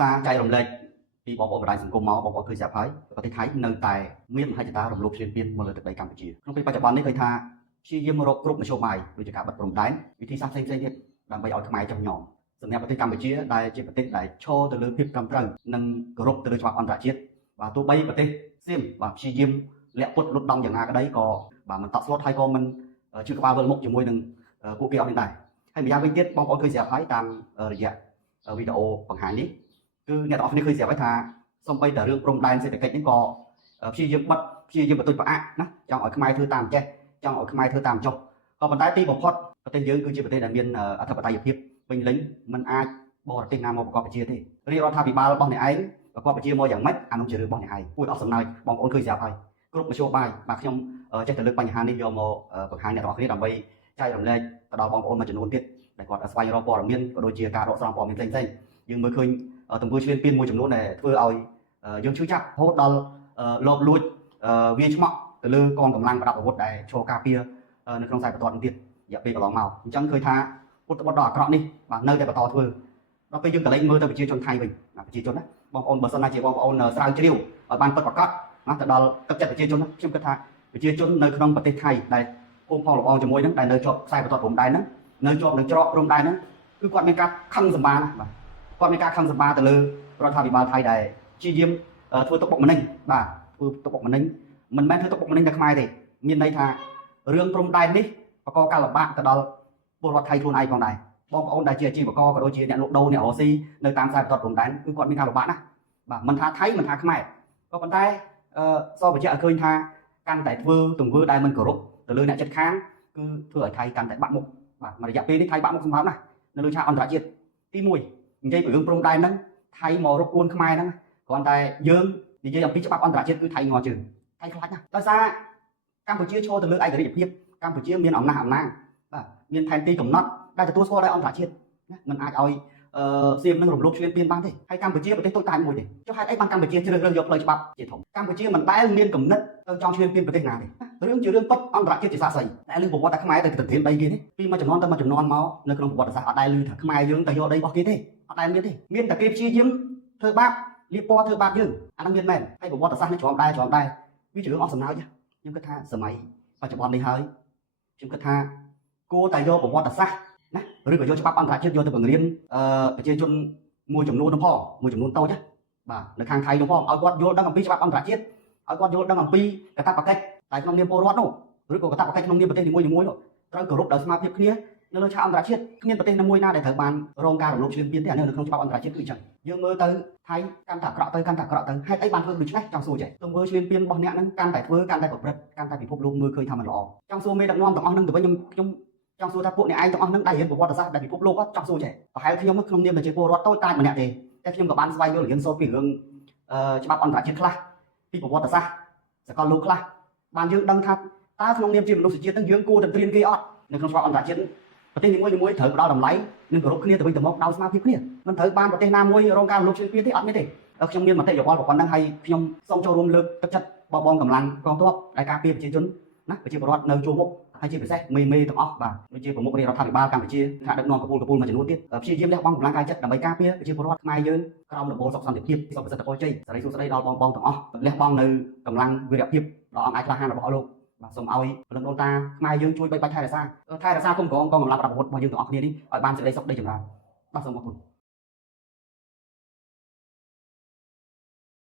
xa chạy rồng lệchពីបងប្អូនបណ្ដាញសង្គមមកបងប្អូនឃើញស្រាប់ហើយប្រទេសថៃនៅតែមានមហិច្ឆតារំលោភឈ្លានពានមកលើទឹកដីកម្ពុជាក្នុងពេលបច្ចុប្បន្ននេះឃើញថាព្យាយាមរកគ្រប់មធ្យោបាយដូចជាការបិទព្រំដែនវិធីសាស្ត្រផ្សេងៗទៀតដើម្បីឲ្យខ្មែរចុះញោមសម្រាប់ប្រទេសកម្ពុជាដែលជាប្រទេសដែលឈរទៅលើភាពត្រឹមត្រូវនិងគោរពទៅលើច្បាប់អន្តរជាតិបាទទោះបីប្រទេសសៀមបាទព្យាយាមលាក់ពុតលុតដំយ៉ាងណាក្ដីក៏បាទមិនតក់ស្លុតហើយក៏មិនជឿក្បាលវិលមុខជាមួយនឹងពួកគេអស់នេះដែរហើយម្យ៉ាងវិញទៀតបងប្អូនឃើញស្រាប់ហើយតាមរយៈវីដេអូបង្ហាញនេះគឺអ្នកទាំងអស់គ្នាឃើញស្រាប់ហើយថាសំបីតែរឿងព្រំដែនសេដ្ឋកិច្ចនេះក៏ព្យាយាមបិទព្យាយាមបន្ទុយផ្អាកណាចង់ឲ្យខ្មែរធ្វើតាមចេះចង់ឲ្យខ្មែរធ្វើតាមចុះក៏ប៉ុន្តែទីបំផុតប្រទេសយើងគឺជាប្រទេសដែលមានអធិបតេយ្យភាពពេញលេញមិនអាចបរទេសណាមកប្រកបប្រជាទេរាជរដ្ឋាភិបាលរបស់អ្នកឯងប្រកបប្រជាមកយ៉ាងម៉េចអានោះជារឿងរបស់អ្នកឯងគួរអស់សំណើចបងប្អូនឃើញស្រាប់ហើយគ្រប់មធ្យោបាយបាទខ្ញុំចេះតែលើកបញ្ហានេះយកមកបង្ហាញអ្នកទាំងអស់គ្នាដើម្បីចែករំលែកទៅដល់បងប្អូនមួយចំនួនទៀតដែលគាត់ស្វែងរកព័ត៌មានក៏ដូចជាការដកស្រង់ព័ត៌មានផ្សេងៗយើងមើលឃើញទង្វើឈ្លានពានមួយចំនួនដែលធ្វើឲ្យយើងឈឺចាប់រហូតដល់លបលួចវាឆ្មក់ទៅលើកងកម្លាំងប្រដាប់អាវុធដែលឈរការពារនៅក្នុងខ្សែបន្ទាត់នេះទៀតរយៈពេលកន្លងមកអញ្ចឹងឃើញថាពុតបត់ដ៏អាក្រក់នេះបាទនៅតែបន្តធ្វើដល់ពេលយើងកលែងមើលទៅប្រជាជនថៃវិញប្រជាជនណាបងប្អូនបើសិនណាជាបងប្អូនស្រាវជ្រាវឲ្យបានពិតប្រាកដណាទៅដល់ទឹកចិត្តប្រជាជនខ្ញុំគិតថាប្រជាជននៅក្នុងប្រទេសថៃដែលភូមិផងលំអងជាមួយនឹងដែលនៅជាប់ខ្សែបន្ទាត់ព្រំដែនហ្នឹងនៅជាប់នឹងច្រកព្រំដែនហ្នឹងគឺគាត់មានការខឹងសម្បាណាបាទគាត់មានការខឹងសម្បាទៅលើរដ្ឋាភិបាលថៃដែលព្យាយាមធ្វើទុកបុកម្នេញបាទធ្វើទុកបុកម្នេញមិនមែនធ្វើទុកបុកម្នេញតែខ្មែរទេមានន័យថារឿងព្រំដែននេះបង្កការលំបាកទៅដល់ពលរដ្ឋថៃខ្លួនឯងផងដែរបងប្អូនដែលជាអាជីវករក៏ដូចជាអ្នកលក់ដូរអ្នករកស៊ីនៅតាមខ្សែបន្ទាត់ព្រំដែនគឺគាត់មានការលំបាកណាស់បាទមិនថាថៃមិនថាខ្មែរក៏ប៉ុន្តែសបញ្ជាក់ឲ្យឃើញថាកាន់តែធ្វើទង្វើដែលមិនគោរពទៅលើអ្នកជិតខាងគឺធ្វើឲ្យថៃកាន់តែបាក់មុខបាទមួយរយៈពេលនេះថៃបាក់មុខសម្រាប់ណាស់នៅលើឆាកអន្តរជាតិទី1និយាយពីរឿងព្រំដែនហ្នឹងថៃមករកគួនខ្មែរហ្នឹងគ្រាន់តែយើងនិយាយអំពីច្បាប់អន្តរជាតិគឺថៃងល់ជើងថៃខ្លាចណាស់ដោយសារកម្ពុជាឈរទៅលើឯករាជ្យភាពកម្ពុជាមានអំណាចបាទមានផែនទីកំណត់ដែលទទួលស្គាល់ដោយអន្តរជាតិណាមិនអាចឲ្យសៀមនឹងរំលោភឈ្លានពានបានទេហើយកម្ពុជាប្រទេសតូចតាចមួយទេចុះហេតុអីបានកម្ពុជាជ្រើសរើសយកផ្លូវច្បាប់ជាធំកម្ពុជាមិនដែលមានកំណត់ទៅចង់ឈ្លានពានប្រទេសណាទេរឿងជារឿងពិតអន្តរជាតិជាសាស្ត្រតែលើប្រវត្តិតែខ្មែរទៅប្រទេសដីគេនេះពីមួយចំនួនទៅមួយចំនួនមកនៅក្នុងប្រវត្តិសាស្ត្រអត់ដែលឮថាខ្មែរយើងទៅយកដីរបស់គេទេអត់ដែលមានទេមានតែគេព្យាយាមធ្វើបាបលៀបពណ៌ធ្វើបាបយើងអានោះមានមែនហើយប្រវត្តិសាស្ត្រនេះច្រំដែរវាជារឿងអស់សំណើចខ្ញុំគិតថាសម័យបច្ចុប្បន្ននេះហើយខ្ញុំគិតថាគួរតែយកប្រវត្តិសាស្ត្រណាឬក៏យកច្បាប់អន្តរជាតិយកទៅបង្រៀនប្រជាជនមួយចំនួននោះផងមួយចំនួនតូចណាបាទនៅខាងថៃនោះផងឲ្យគាត់យល់ដឹងអំពីច្បាប់អន្តរជាតិឲ្យគាត់យល់ដឹងអំពីកាតព្វកិច្ចតែក្នុងនាមពលរដ្ឋនោះឬក៏កាតព្វកិច្ចក្នុងនាមប្រទេសនីមួយៗនោះត្រូវគោរពដោយស្មារតីគ្នានៅលើឆាកអន្តរជាតិគ្មានប្រទេសណាមួយណាដែលត្រូវបានរងការរំលោភឈ្លានពានទេអានេះនៅក្នុងច្បាប់អន្តរជាតិគឺអញ្ចឹងយើងមើលទៅថៃកាន់តែអាក្រក់ទៅហេតុអីបានធ្វើដូច្នេះចង់សួរចេះទង្វើឈ្លានពានរបស់អ្នកហ្នឹងកាន់តែធ្វើកាន់តែប្រព្រឹត្តកាន់តែពិភពលោកមើលឃើញថាមិនល្អចង់សួរមេដឹកនាំទាំងអស់ហ្នឹងទៅវិញខ្ញុំចង់សួរថាពួកអ្នកឯងទាំងអស់ហ្នឹងដែលរៀនប្រវត្តិសាស្ត្រដែលពិភពលោកគាត់ចង់សួរចេះប្រហែលខ្ញុំក្នុងនាមជាពលរដ្ឋតូចតាចម្នាក់ទេតែខ្ញុំក៏បានស្វែងយល់រៀនសូត្រពីរឿងច្បាប់អន្តរជាតិខ្លះពីប្រវត្តិសាស្ត្រសកលលោកខ្លះបានយើងដឹងថាតើក្នុងនាមជាមនុស្សជាតិហ្នឹងយើងគួរតែត្រៀមគេអត់នៅក្នុងច្បាប់អន្តរជាតិប្រទេសនីមួយៗត្រូវផ្ដល់តម្លៃនិងគោរពគ្នាទៅវិញទៅមកដោយស្មារតីគ្នាមិនត្រូវបានប្រទេសណាមួយរងការរំលោភឈ្លានពានទេអត់មានទេខ្ញុំមានមតិយោបល់ប៉ុណ្ណឹងហើយខ្ញុំសូមចូលរួមលើកទឹកចិត្តបងកម្លាំងកងទ័ពដែលការពារប្រជាជនណាប្រជាពលរដ្ឋនៅជួរមុខហើយជាពិសេសមេទាំងអស់បាទដូចជាប្រមុខរាជរដ្ឋាភិបាលកម្ពុជាថ្នាក់ដឹកនាំកពូលមួយចំនួនទៀតព្យាយាមលះបង់កម្លាំងកាយចិត្តដើម្បីការពារប្រជាពលរដ្ឋខ្មែរយើងក្រោមរបបសុខសន្តិភាពសុខប្រសិទ្ធពរជ័យសេរីសុខស្ដីដល់បងទាំងអស់លះបង់នៅកម្លាំងវីរភាពដ៏អង់អាចក្លាហានរបស់លោកបាទសូមឲ្យពលរដ្ឋដូនតាខ្មែរយើងជួយបីបាច់ថែរក្សាគុំក្រងកងកម្លាំងប្រដាប់អាវុធរបស់យើងទាំងអស់គ្នានេះឲ្យបានសេចក្ដីសុខដីចម្រើនបាទសូមអរគុណ